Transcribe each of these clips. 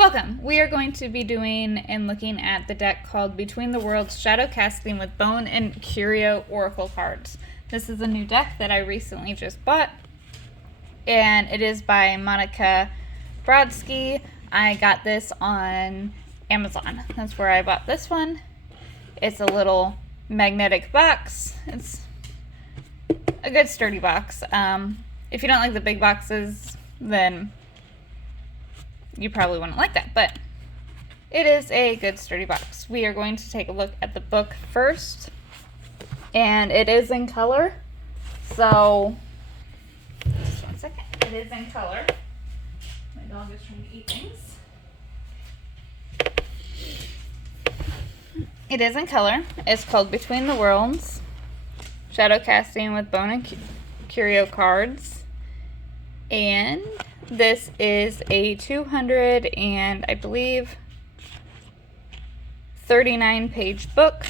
Welcome! We are going to be doing and looking at the deck called Between the Worlds Shadow Casting with Bone and Curio Oracle cards. This is a new deck that I recently just bought, and it is by Monica Brodsky. I got this on Amazon. That's where I bought this one. It's a little magnetic box. It's a good sturdy box. If you don't like the big boxes, then you probably wouldn't like that, but it is a good sturdy box. We are going to take a look at the book first, and it is in color. So, just one second. It is in color. My dog is trying to eat things. It is in color. It's called Between the Worlds Shadow Casting with Bone and Curio cards, and this is a 200 and I believe 39-page book.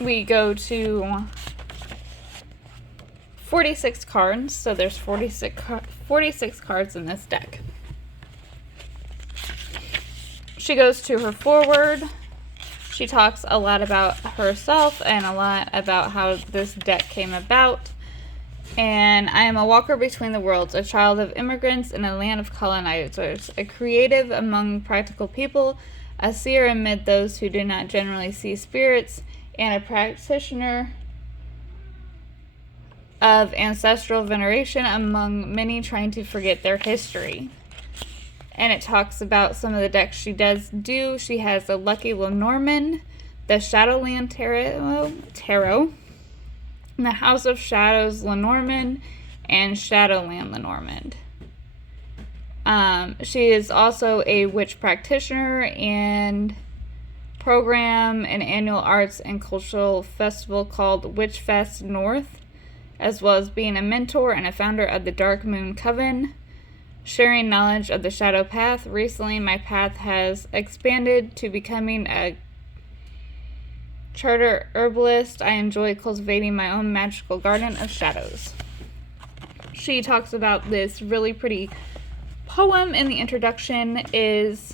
We go to 46 cards, so there's 46 cards in this deck. She goes to her foreword. She talks a lot about herself and a lot about how this deck came about. And I am a walker between the worlds, a child of immigrants in a land of colonizers, a creative among practical people, a seer amid those who do not generally see spirits, and a practitioner of ancestral veneration among many trying to forget their history. And it talks about some of the decks she does do. She has the Lucky Lenormand, the Shadowland Tarot, the House of Shadows Lenormand, and Shadowland Lenormand. She is also a witch practitioner and program an annual arts and cultural festival called Witch Fest North, as well as being a mentor and a founder of the Dark Moon Coven, sharing knowledge of the Shadow Path. Recently, my path has expanded to becoming a charter herbalist. I enjoy cultivating my own magical garden of shadows. She talks about this really pretty poem in the introduction is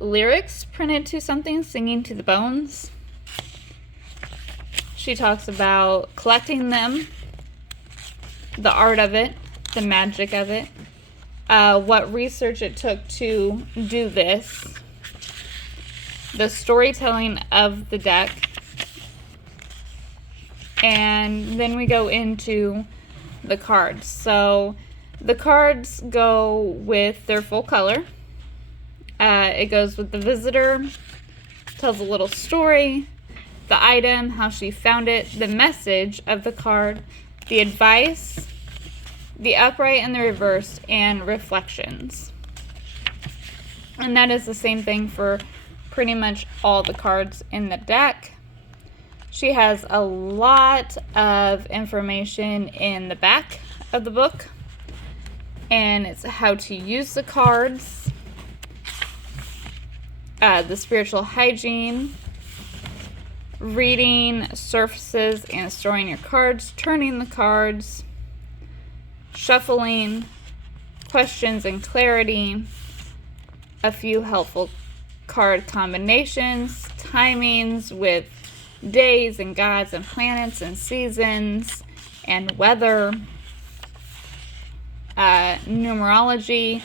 lyrics printed to something, singing to the bones. She talks about collecting them, the art of it, the magic of it, what research it took to do this, the storytelling of the deck, and then we go into the cards. So the cards go with their full color. It goes with the visitor, tells a little story, the item, how she found it, the message of the card, the advice, the upright and the reverse, and reflections. And that is the same thing for pretty much all the cards in the deck. She has a lot of information in the back of the book, and it's how to use the cards, the spiritual hygiene, reading surfaces and storing your cards, turning the cards, shuffling, questions and clarity, a few helpful card combinations, timings with days and gods and planets and seasons and weather, numerology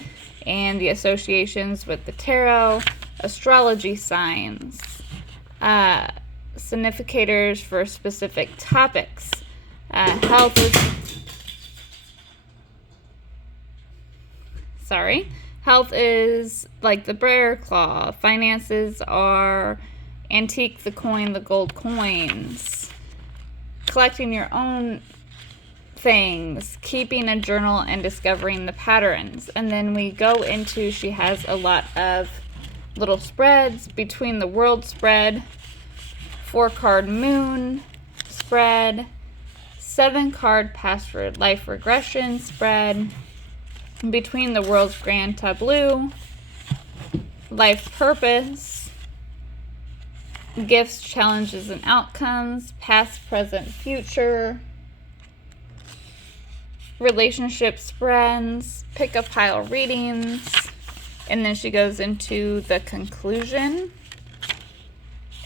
and the associations with the tarot, astrology signs, significators for specific topics, health is like the Brer Claw. Finances are antique, the coin, the gold coins. Collecting your own things, keeping a journal, and discovering the patterns. And then we go into, she has a lot of little spreads, Between the World spread, 4-card moon spread, 7-card past life regression spread, Between the World's Grand Tableau, life purpose, gifts, challenges, and outcomes, past, present, future, relationships, friends, pick a pile readings, and then she goes into the conclusion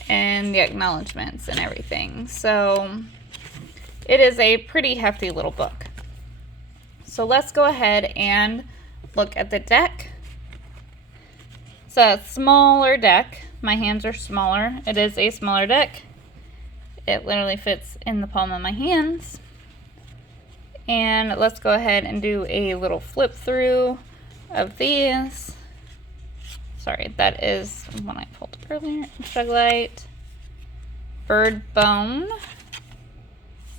and the acknowledgments and everything. So it is a pretty hefty little book. So let's go ahead and look at the deck. It's a smaller deck. My hands are smaller. It is a smaller deck. It literally fits in the palm of my hands. And let's go ahead and do a little flip through of these. Sorry, that is one I pulled earlier. Strugglite, bird bone,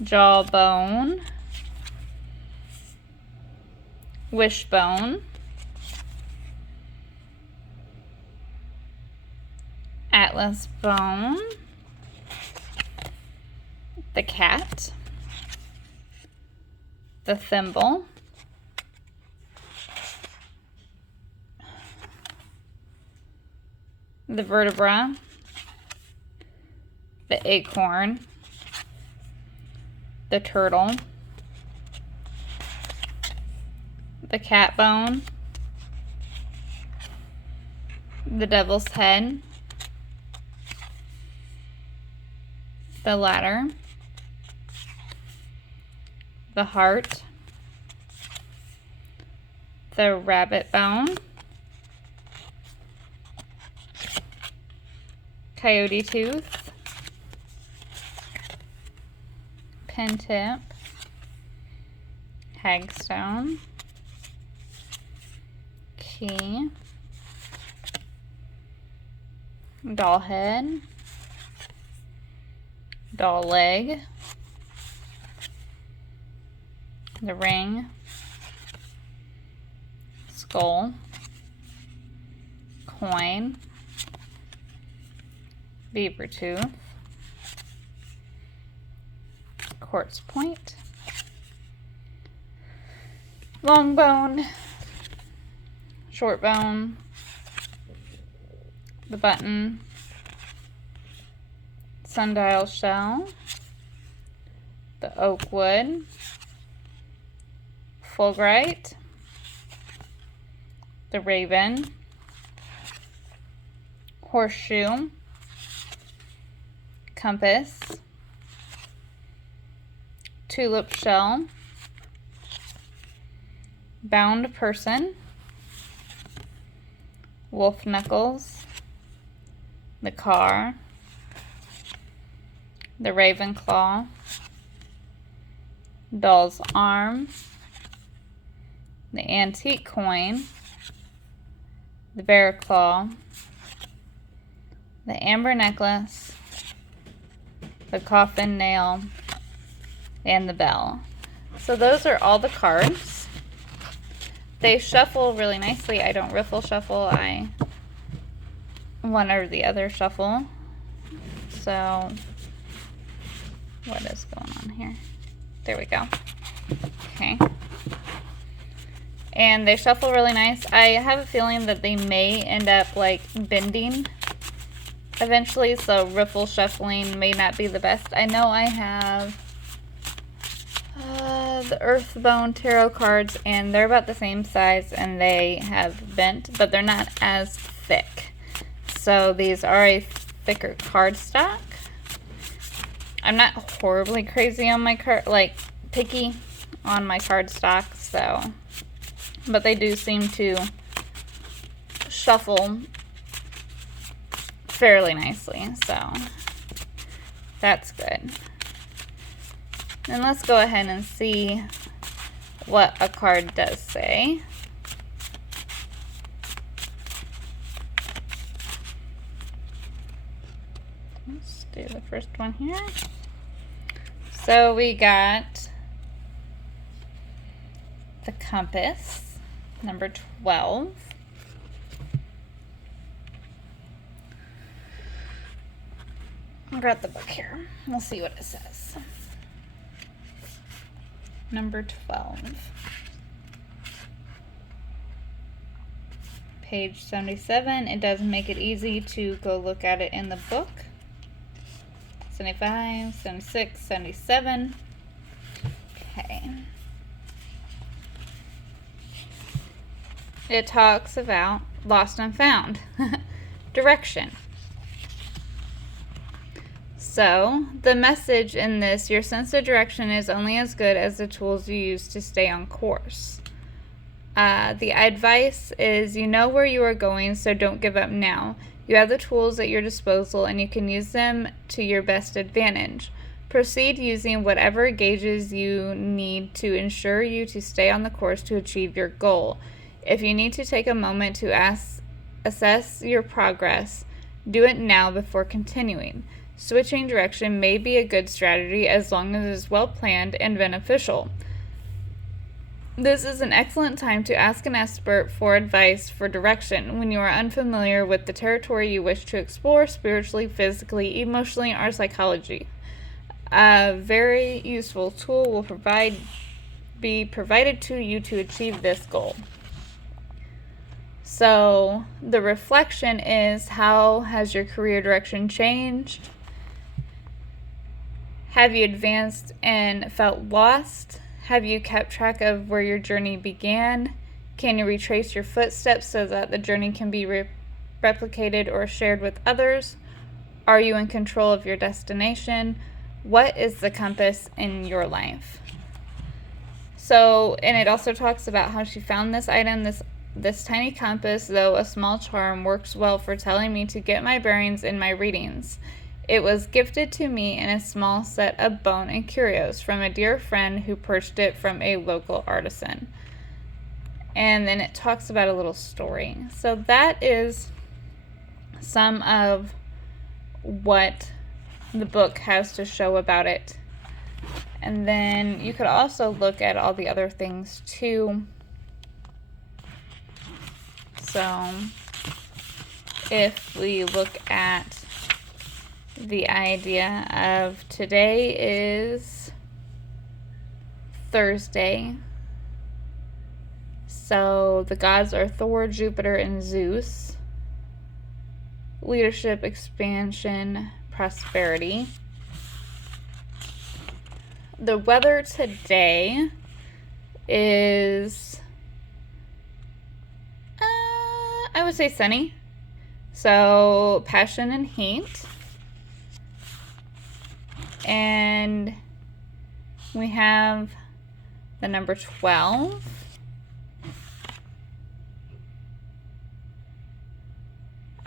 jawbone, wishbone, atlas bone, the cat, the thimble, the vertebra, the acorn, the turtle, the cat bone, the devil's head, the ladder, the heart, the rabbit bone, coyote tooth, pin tip, hagstone, key, doll head, doll leg, the ring, skull, coin, beaver tooth, quartz point, long bone, short bone, the button, sundial shell, the oak wood, fulgurite, the raven, horseshoe, compass, tulip shell, bound person, wolf knuckles, the car, the raven claw, doll's arm, the antique coin, the bear claw, the amber necklace, the coffin nail, and the bell. So those are all the cards. They shuffle really nicely. I don't riffle shuffle. I one or the other shuffle. So what is going on here? There we go. Okay. And they shuffle really nice. I have a feeling that they may end up like bending eventually, so riffle shuffling may not be the best. I know I have the Earthbone tarot cards, and they're about the same size, and they have bent, but they're not as thick. So these are a thicker cardstock. I'm not horribly crazy on my card, like picky on my cardstock, so, but they do seem to shuffle fairly nicely, so that's good. And let's go ahead and see what a card does say. Let's do the first one here. So we got the compass, number 12. I'll grab the book here. We'll see what it says. Number 12. Page 77. It does make it easy to go look at it in the book. 75, 76, 77. Okay. it talks about lost and found. Direction. So, the message in this, your sense of direction is only as good as the tools you use to stay on course. The advice is you know where you are going, so don't give up now. You have the tools at your disposal and you can use them to your best advantage. Proceed using whatever gauges you need to ensure you to stay on the course to achieve your goal. If you need to take a moment to assess your progress, do it now before continuing. Switching direction may be a good strategy as long as it is well planned and beneficial. This is an excellent time to ask an expert for advice for direction when you are unfamiliar with the territory you wish to explore spiritually, physically, emotionally, or psychology. A very useful tool will be provided to you to achieve this goal. So the reflection is, how has your career direction changed? Have you advanced and felt lost? Have you kept track of where your journey began? Can you retrace your footsteps so that the journey can be replicated or shared with others? Are you in control of your destination? What is the compass in your life? So, and it also talks about how she found this item, this tiny compass, though a small charm, works well for telling me to get my bearings in my readings. It was gifted to me in a small set of bone and curios from a dear friend who purchased it from a local artisan. And then it talks about a little story. So that is some of what the book has to show about it. And then you could also look at all the other things too. So if we look at the idea of today is Thursday. So the gods are Thor, Jupiter, and Zeus. Leadership, expansion, prosperity. The weather today is, I would say sunny. So passion and heat. And we have the number 12.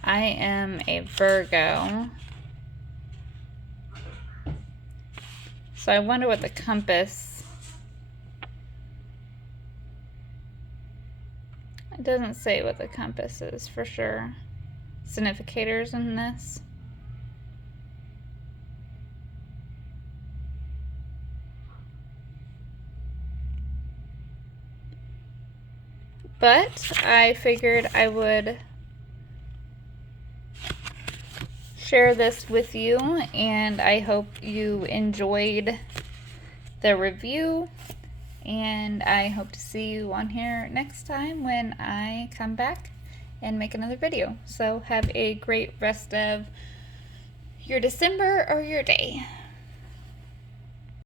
I am a Virgo. So I wonder what the compass. It doesn't say what the compass is for sure. Significators in this. But I figured I would share this with you, and I hope you enjoyed the review, and I hope to see you on here next time when I come back and make another video. So have a great rest of your December or your day.